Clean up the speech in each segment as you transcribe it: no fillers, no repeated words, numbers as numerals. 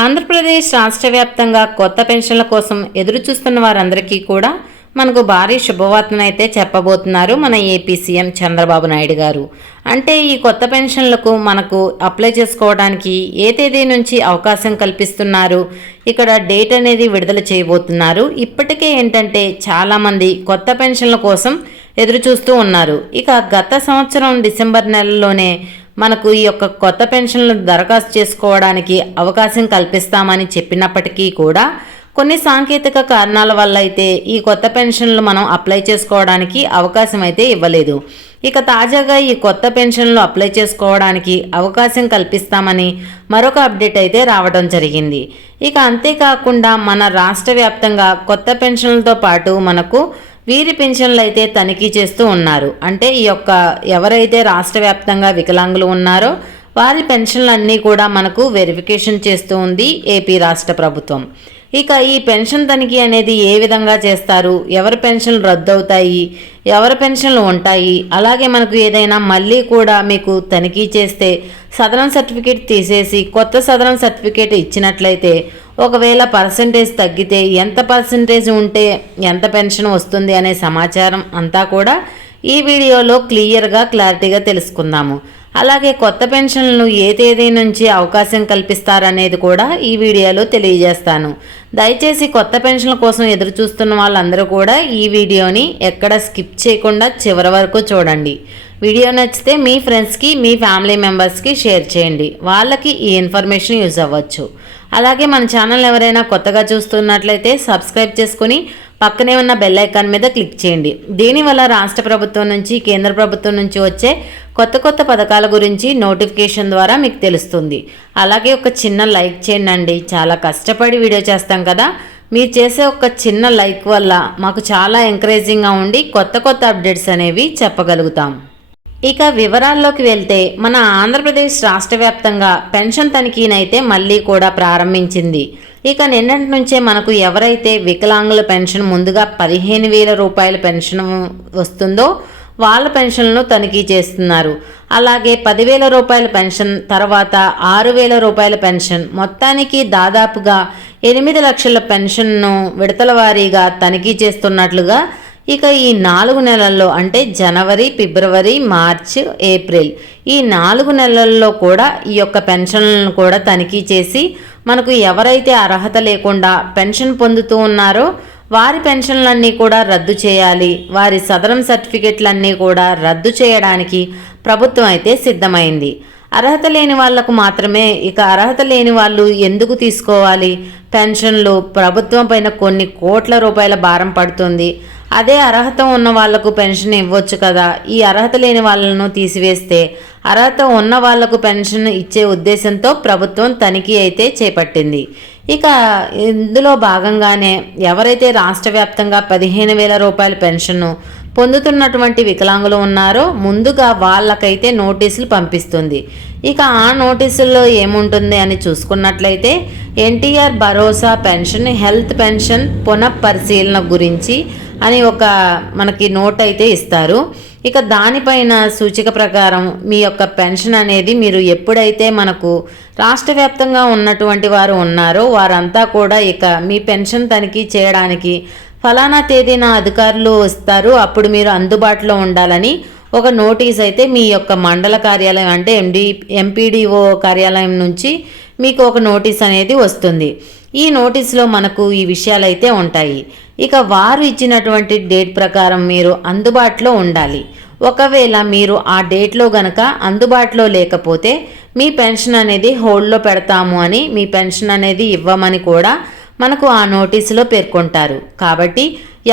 ఆంధ్రప్రదేశ్ రాష్ట్ర వ్యాప్తంగా కొత్త పెన్షన్ల కోసం ఎదురు చూస్తున్న వారందరికీ కూడా మనకు భారీ శుభవార్తనైతే చెప్పబోతున్నారు మన ఏపీ సీఎం చంద్రబాబు నాయుడు గారు. అంటే ఈ కొత్త పెన్షన్లకు మనకు అప్లై చేసుకోవడానికి ఏ తేదీ నుంచి అవకాశం కల్పిస్తున్నారు, ఇక్కడ డేట్ అనేది విడుదల చేయబోతున్నారు. ఇప్పటికే ఏంటంటే చాలామంది కొత్త పెన్షన్ల కోసం ఎదురు చూస్తూ ఉన్నారు. ఇక గత సంవత్సరం డిసెంబర్ నెలలోనే మనకు ఈ యొక్క కొత్త పెన్షన్లు దరఖాస్తు చేసుకోవడానికి అవకాశం కల్పిస్తామని చెప్పినప్పటికీ కూడా కొన్ని సాంకేతిక కారణాల వల్ల అయితే ఈ కొత్త పెన్షన్లు మనం అప్లై చేసుకోవడానికి అవకాశం అయితే ఇవ్వలేదు. ఇక తాజాగా ఈ కొత్త పెన్షన్లు అప్లై చేసుకోవడానికి అవకాశం కల్పిస్తామని మరొక అప్డేట్ అయితే రావడం జరిగింది. ఇక అంతేకాకుండా మన రాష్ట్ర వ్యాప్తంగా కొత్త పెన్షన్లతో పాటు మనకు వీరి పెన్షన్లు అయితే తనిఖీ చేస్తూ ఉన్నారు. అంటే ఈ యొక్క ఎవరైతే రాష్ట్ర వ్యాప్తంగా వికలాంగులు ఉన్నారో వారి పెన్షన్లన్నీ కూడా మనకు వెరిఫికేషన్ చేస్తూ ఉంది ఏపీ రాష్ట్ర ప్రభుత్వం. ఇక ఈ పెన్షన్ తనిఖీ అనేది ఏ విధంగా చేస్తారు, ఎవరి పెన్షన్లు రద్దు అవుతాయి, ఎవరి పెన్షన్లు ఉంటాయి, అలాగే మనకు ఏదైనా మళ్ళీ కూడా మీకు తనిఖీ చేస్తే సదరం సర్టిఫికేట్ తీసేసి కొత్త సదరం సర్టిఫికేట్ ఇచ్చినట్లయితే ఒకవేళ పర్సంటేజ్ తగ్గితే ఎంత పర్సంటేజ్ ఉంటే ఎంత పెన్షన్ వస్తుంది అనే సమాచారం అంతా కూడా ఈ వీడియోలో క్లారిటీగా తెలుసుకుందాము. అలాగే కొత్త పెన్షన్లను ఏ తేదీ నుంచి అవకాశం కల్పిస్తారనేది కూడా ఈ వీడియోలో తెలియజేస్తాను. దయచేసి కొత్త పెన్షన్ల కోసం ఎదురు చూస్తున్న వాళ్ళందరూ కూడా ఈ వీడియోని ఎక్కడ స్కిప్ చేయకుండా చివరి వరకు చూడండి. వీడియో నచ్చితే మీ ఫ్రెండ్స్కి, మీ ఫ్యామిలీ మెంబర్స్కి షేర్ చేయండి, వాళ్ళకి ఈ ఇన్ఫర్మేషన్ యూజ్ అవ్వచ్చు. అలాగే మన ఛానల్ ఎవరైనా కొత్తగా చూస్తున్నట్లయితే సబ్స్క్రైబ్ చేసుకుని పక్కనే ఉన్న బెల్ ఐకాన్ మీద క్లిక్ చేయండి. దీనివల్ల రాష్ట్ర ప్రభుత్వం నుంచి, కేంద్ర ప్రభుత్వం నుంచి వచ్చే కొత్త పథకాల గురించి నోటిఫికేషన్ ద్వారా మీకు తెలుస్తుంది. అలాగే ఒక చిన్న లైక్ చేయండి. చాలా కష్టపడి వీడియో చేస్తాం కదా, మీరు చేసే ఒక చిన్న లైక్ వల్ల మాకు చాలా ఎంకరేజింగ్గా ఉండి కొత్త అప్డేట్స్ అనేవి చెప్పగలుగుతాం. ఇక వివరాల్లోకి వెళ్తే మన ఆంధ్రప్రదేశ్ రాష్ట్ర వ్యాప్తంగా పెన్షన్ తనిఖీనైతే మళ్ళీ కూడా ప్రారంభించింది. ఇక నిన్నటి నుంచే మనకు ఎవరైతే వికలాంగుల పెన్షన్ ముందుగా 15,000 రూపాయల పెన్షన్ వస్తుందో వాళ్ళ పెన్షన్లను తనిఖీ చేస్తున్నారు. అలాగే 10,000 రూపాయల పెన్షన్, తర్వాత 6,000 రూపాయల పెన్షన్, మొత్తానికి దాదాపుగా 8 లక్షల పెన్షన్ను విడతల వారీగా తనిఖీ చేస్తున్నట్లుగా ఇక ఈ 4 నెలల్లో అంటే జనవరి, ఫిబ్రవరి, మార్చ్, ఏప్రిల్ ఈ 4 నెలల్లో కూడా ఈ యొక్క పెన్షన్లను కూడా తనిఖీ చేసి మనకు ఎవరైతే అర్హత లేకుండా పెన్షన్ పొందుతూ ఉన్నారో వారి పెన్షన్లన్నీ కూడా రద్దు చేయాలి, వారి సదరం సర్టిఫికెట్లన్నీ కూడా రద్దు చేయడానికి ప్రభుత్వం అయితే సిద్ధమైంది. అర్హత లేని వాళ్లకు మాత్రమే, ఇక అర్హత లేని వాళ్ళు ఎందుకు తీసుకోవాలి పెన్షన్లు, ప్రభుత్వం పైన కొన్ని కోట్ల రూపాయల భారం పడుతుంది. అదే అర్హత ఉన్న వాళ్లకు పెన్షన్ ఇవ్వచ్చు కదా, ఈ అర్హత లేని వాళ్ళను తీసివేస్తే అర్హత ఉన్న వాళ్లకు పెన్షన్ ఇచ్చే ఉద్దేశంతో ప్రభుత్వం తనిఖీ అయితే చేపట్టింది. ఇక ఇందులో భాగంగానే ఎవరైతే రాష్ట్ర వ్యాప్తంగా 15,000 రూపాయల పెన్షన్ను పొందుతున్నటువంటి వికలాంగులు ఉన్నారో ముందుగా వాళ్ళకైతే నోటీసులు పంపిస్తుంది. ఇక ఆ నోటీసుల్లో ఏముంటుంది అని చూసుకున్నట్లయితే ఎన్టీఆర్ భరోసా పెన్షన్, హెల్త్ పెన్షన్ పునఃపరిశీలన గురించి అని ఒక మనకి నోట్ అయితే ఇస్తారు. ఇక దానిపైన సూచిక ప్రకారం మీ యొక్క పెన్షన్ అనేది మీరు ఎప్పుడైతే మనకు రాష్ట్ర వ్యాప్తంగా ఉన్నటువంటి వారు ఉన్నారో వారంతా కూడా ఇక మీ పెన్షన్ తనిఖీ చేయడానికి ఫలానా తేదీన అధికారులు వస్తారు, అప్పుడు మీరు అందుబాటులో ఉండాలని ఒక నోటీస్ అయితే మీ యొక్క మండల కార్యాలయం అంటే ఎంపీడీఓ కార్యాలయం నుంచి మీకు ఒక నోటీస్ అనేది వస్తుంది. ఈ నోటీసులో మనకు ఈ విషయాలు అయితే ఉంటాయి. ఇక వారు ఇచ్చినటువంటి డేట్ ప్రకారం మీరు అందుబాటులో ఉండాలి. ఒకవేళ మీరు ఆ డేట్లో గనక అందుబాటులో లేకపోతే మీ పెన్షన్ అనేది హోల్డ్లో పెడతాము అని, మీ పెన్షన్ అనేది ఇవ్వమని కూడా మనకు ఆ నోటీసులో పేర్కొంటారు. కాబట్టి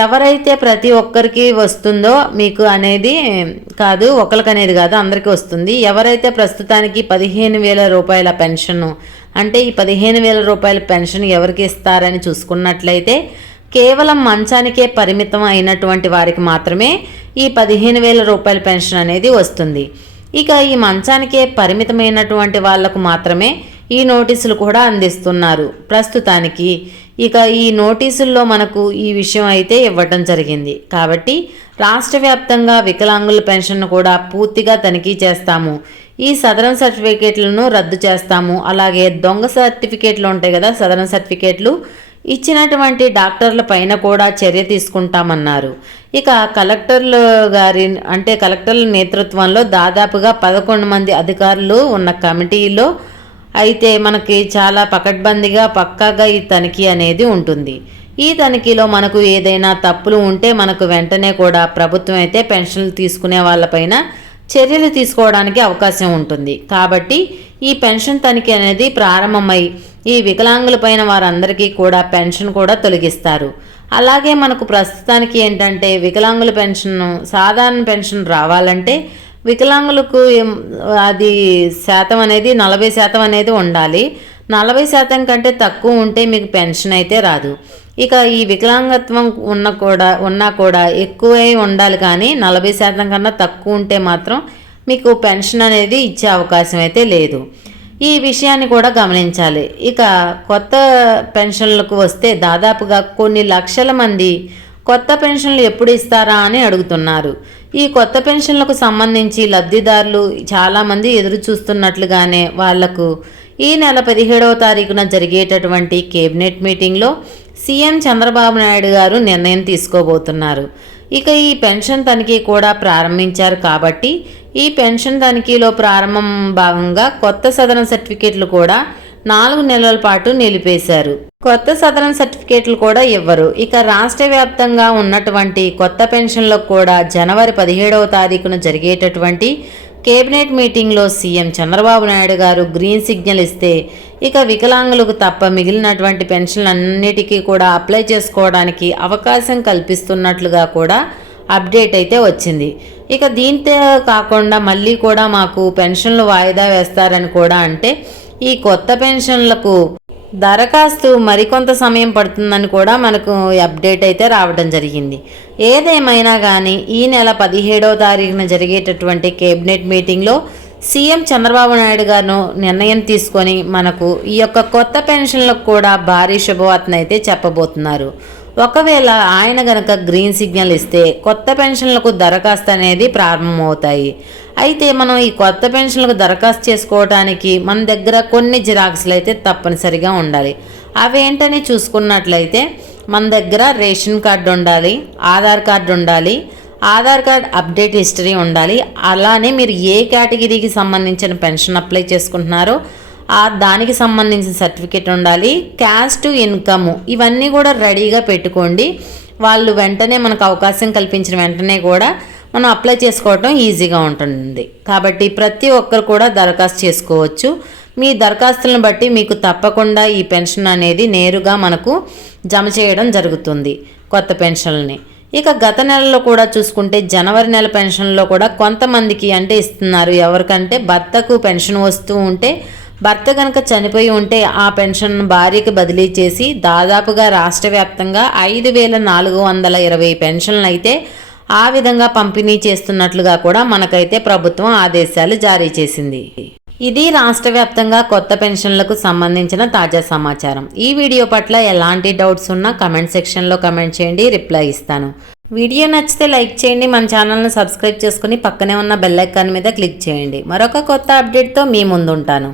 ఎవరైతే ప్రతి ఒక్కరికి వస్తుందో మీకు అనేది కాదు, ఒకరికనేది కాదు అందరికీ వస్తుంది. ఎవరైతే ప్రస్తుతానికి 15,000 రూపాయల పెన్షన్ అంటే ఈ 15,000 రూపాయల పెన్షన్ ఎవరికి ఇస్తారని చూసుకున్నట్లయితే కేవలం మంచానికే పరిమితం అయినటువంటి వారికి మాత్రమే ఈ 15,000 రూపాయల పెన్షన్ అనేది వస్తుంది. ఇక ఈ మంచానికే పరిమితమైనటువంటి వాళ్లకు మాత్రమే ఈ నోటీసులు కూడా అందిస్తున్నారు ప్రస్తుతానికి. ఇక ఈ నోటీసుల్లో మనకు ఈ విషయం అయితే ఇవ్వటం జరిగింది. కాబట్టి రాష్ట్ర వ్యాప్తంగా వికలాంగుల పెన్షన్ కూడా పూర్తిగా తనిఖీ చేస్తాము. ఈ సదరన్ సర్టిఫికేట్లను రద్దు చేస్తాము, అలాగే దొంగ సర్టిఫికేట్లు ఉంటాయి కదా సదరన్ సర్టిఫికేట్లు ఇచ్చినటువంటి డాక్టర్ల పైన కూడా చర్య తీసుకుంటామన్నారు. ఇక కలెక్టర్ల నేతృత్వంలో దాదాపుగా 11 మంది అధికారులు ఉన్న కమిటీలో అయితే మనకి చాలా పకడ్బందీగా పక్కాగా ఈ తనిఖీ అనేది ఉంటుంది. ఈ తనిఖీలో మనకు ఏదైనా తప్పులు ఉంటే మనకు వెంటనే కూడా ప్రభుత్వం అయితే పెన్షన్లు తీసుకునే వాళ్ళపైన చర్యలు తీసుకోవడానికి అవకాశం ఉంటుంది. కాబట్టి ఈ పెన్షన్ తనిఖీ అనేది ప్రారంభమై ఈ వికలాంగులపైన వారందరికీ కూడా పెన్షన్ కూడా తొలగిస్తారు. అలాగే మనకు ప్రస్తుతానికి ఏంటంటే వికలాంగుల పెన్షన్ సాధారణ పెన్షన్ రావాలంటే వికలాంగులకు అది శాతం అనేది 40% అనేది ఉండాలి. 40% కంటే తక్కువ ఉంటే మీకు పెన్షన్ అయితే రాదు. ఇక ఈ వికలాంగత్వం ఉన్నా కూడా ఎక్కువే ఉండాలి, కానీ 40% కన్నా తక్కువ ఉంటే మాత్రం మీకు పెన్షన్ అనేది ఇచ్చే అవకాశం అయితే లేదు. ఈ విషయాన్ని కూడా గమనించాలి. ఇక కొత్త పెన్షన్లకు వస్తే దాదాపుగా కొన్ని లక్షల మంది కొత్త పెన్షన్లు ఎప్పుడు ఇస్తారా అని అడుగుతున్నారు. ఈ కొత్త పెన్షన్లకు సంబంధించి లబ్ధిదారులు చాలామంది ఎదురు చూస్తున్నట్లుగానే వాళ్లకు ఈ నెల 17వ తారీఖున జరిగేటటువంటి కేబినెట్ మీటింగ్లో సీఎం చంద్రబాబు నాయుడు గారు నిర్ణయం తీసుకోబోతున్నారు. ఇక ఈ పెన్షన్ తనిఖీ కూడా ప్రారంభించారు కాబట్టి ఈ పెన్షన్ తనిఖీలో ప్రారంభం భాగంగా కొత్త సదరన్ సర్టిఫికేట్లు కూడా 4 నెలల పాటు నిలిపేశారు. కొత్త సదరన్ సర్టిఫికేట్లు కూడా ఇవ్వరు. ఇక రాష్ట్ర వ్యాప్తంగా ఉన్నటువంటి కొత్త పెన్షన్లకు కూడా జనవరి 17వ తారీఖున జరిగేటటువంటి కేబినెట్ మీటింగ్లో సీఎం చంద్రబాబు నాయుడు గారు గ్రీన్ సిగ్నల్ ఇస్తే ఇక వికలాంగులకు తప్ప మిగిలినటువంటి పెన్షన్లన్నిటికీ కూడా అప్లై చేసుకోవడానికి అవకాశం కల్పిస్తున్నట్లుగా కూడా అప్డేట్ అయితే వచ్చింది. ఇక దీంతో కాకుండా మళ్ళీ కూడా మాకు పెన్షన్లు వాయిదా వేస్తారని కూడా అంటే ఈ కొత్త పెన్షన్లకు దరఖాస్తు మరికొంత సమయం పడుతుందని కూడా మనకు అప్డేట్ అయితే రావడం జరిగింది. ఏదేమైనా కానీ ఈ నెల 17వ తారీఖున జరిగేటటువంటి కేబినెట్ మీటింగ్లో సీఎం చంద్రబాబు నాయుడు గారు నిర్ణయం తీసుకొని మనకు ఈ యొక్క కొత్త పెన్షన్లకు కూడా భారీ శుభవార్తను అయితే చెప్పబోతున్నారు. ఒకవేళ ఆయన గనక గ్రీన్ సిగ్నల్ ఇస్తే కొత్త పెన్షన్లకు దరఖాస్తు అనేది ప్రారంభమవుతాయి. అయితే మనం ఈ కొత్త పెన్షన్లకు దరఖాస్తు చేసుకోవడానికి మన దగ్గర కొన్ని జిరాక్స్లు అయితే తప్పనిసరిగా ఉండాలి. అవేంటని చూసుకున్నట్లయితే మన దగ్గర రేషన్ కార్డు ఉండాలి, ఆధార్ కార్డు ఉండాలి, ఆధార్ కార్డ్ అప్డేట్ హిస్టరీ ఉండాలి. అలానే మీరు ఏ కేటగిరీకి సంబంధించిన పెన్షన్ అప్లై చేసుకుంటున్నారో దానికి సంబంధించిన సర్టిఫికేట్ ఉండాలి, క్యాస్ట్ ఇన్కమ్ ఇవన్నీ కూడా రెడీగా పెట్టుకోండి. వాళ్ళు వెంటనే మనకు అవకాశం కల్పించిన వెంటనే కూడా మనం అప్లై చేసుకోవటం ఈజీగా ఉంటుంది. కాబట్టి ప్రతి ఒక్కరు కూడా దరఖాస్తు చేసుకోవచ్చు. మీ దరఖాస్తులను బట్టి మీకు తప్పకుండా ఈ పెన్షన్ అనేది నేరుగా మనకు జమ చేయడం జరుగుతుంది కొత్త పెన్షన్లని. ఇక గత నెలలో కూడా చూసుకుంటే జనవరి నెల పెన్షన్లో కూడా కొంతమందికి అంటే ఇస్తున్నారు. ఎవరికంటే భర్తకు పెన్షన్ వస్తూ ఉంటే భర్త కనుక చనిపోయి ఉంటే ఆ పెన్షన్ భార్యకి బదిలీ చేసి దాదాపుగా రాష్ట్ర వ్యాప్తంగా 5,420 పెన్షన్లు అయితే ఆ విధంగా పంపిణీ చేస్తున్నట్లుగా కూడా మనకైతే ప్రభుత్వం ఆదేశాలు జారీ చేసింది. ఇది రాష్ట్ర వ్యాప్తంగా కొత్త పెన్షన్లకు సంబంధించిన తాజా సమాచారం. ఈ వీడియో పట్ల ఎలాంటి డౌట్స్ ఉన్నా కమెంట్ సెక్షన్లో కమెంట్ చేయండి, రిప్లై ఇస్తాను. వీడియో నచ్చితే లైక్ చేయండి, మన ఛానల్ని సబ్స్క్రైబ్ చేసుకుని పక్కనే ఉన్న బెల్ ఐకాన్ మీద క్లిక్ చేయండి. మరొక కొత్త అప్డేట్తో మీ ముందు ఉంటాను.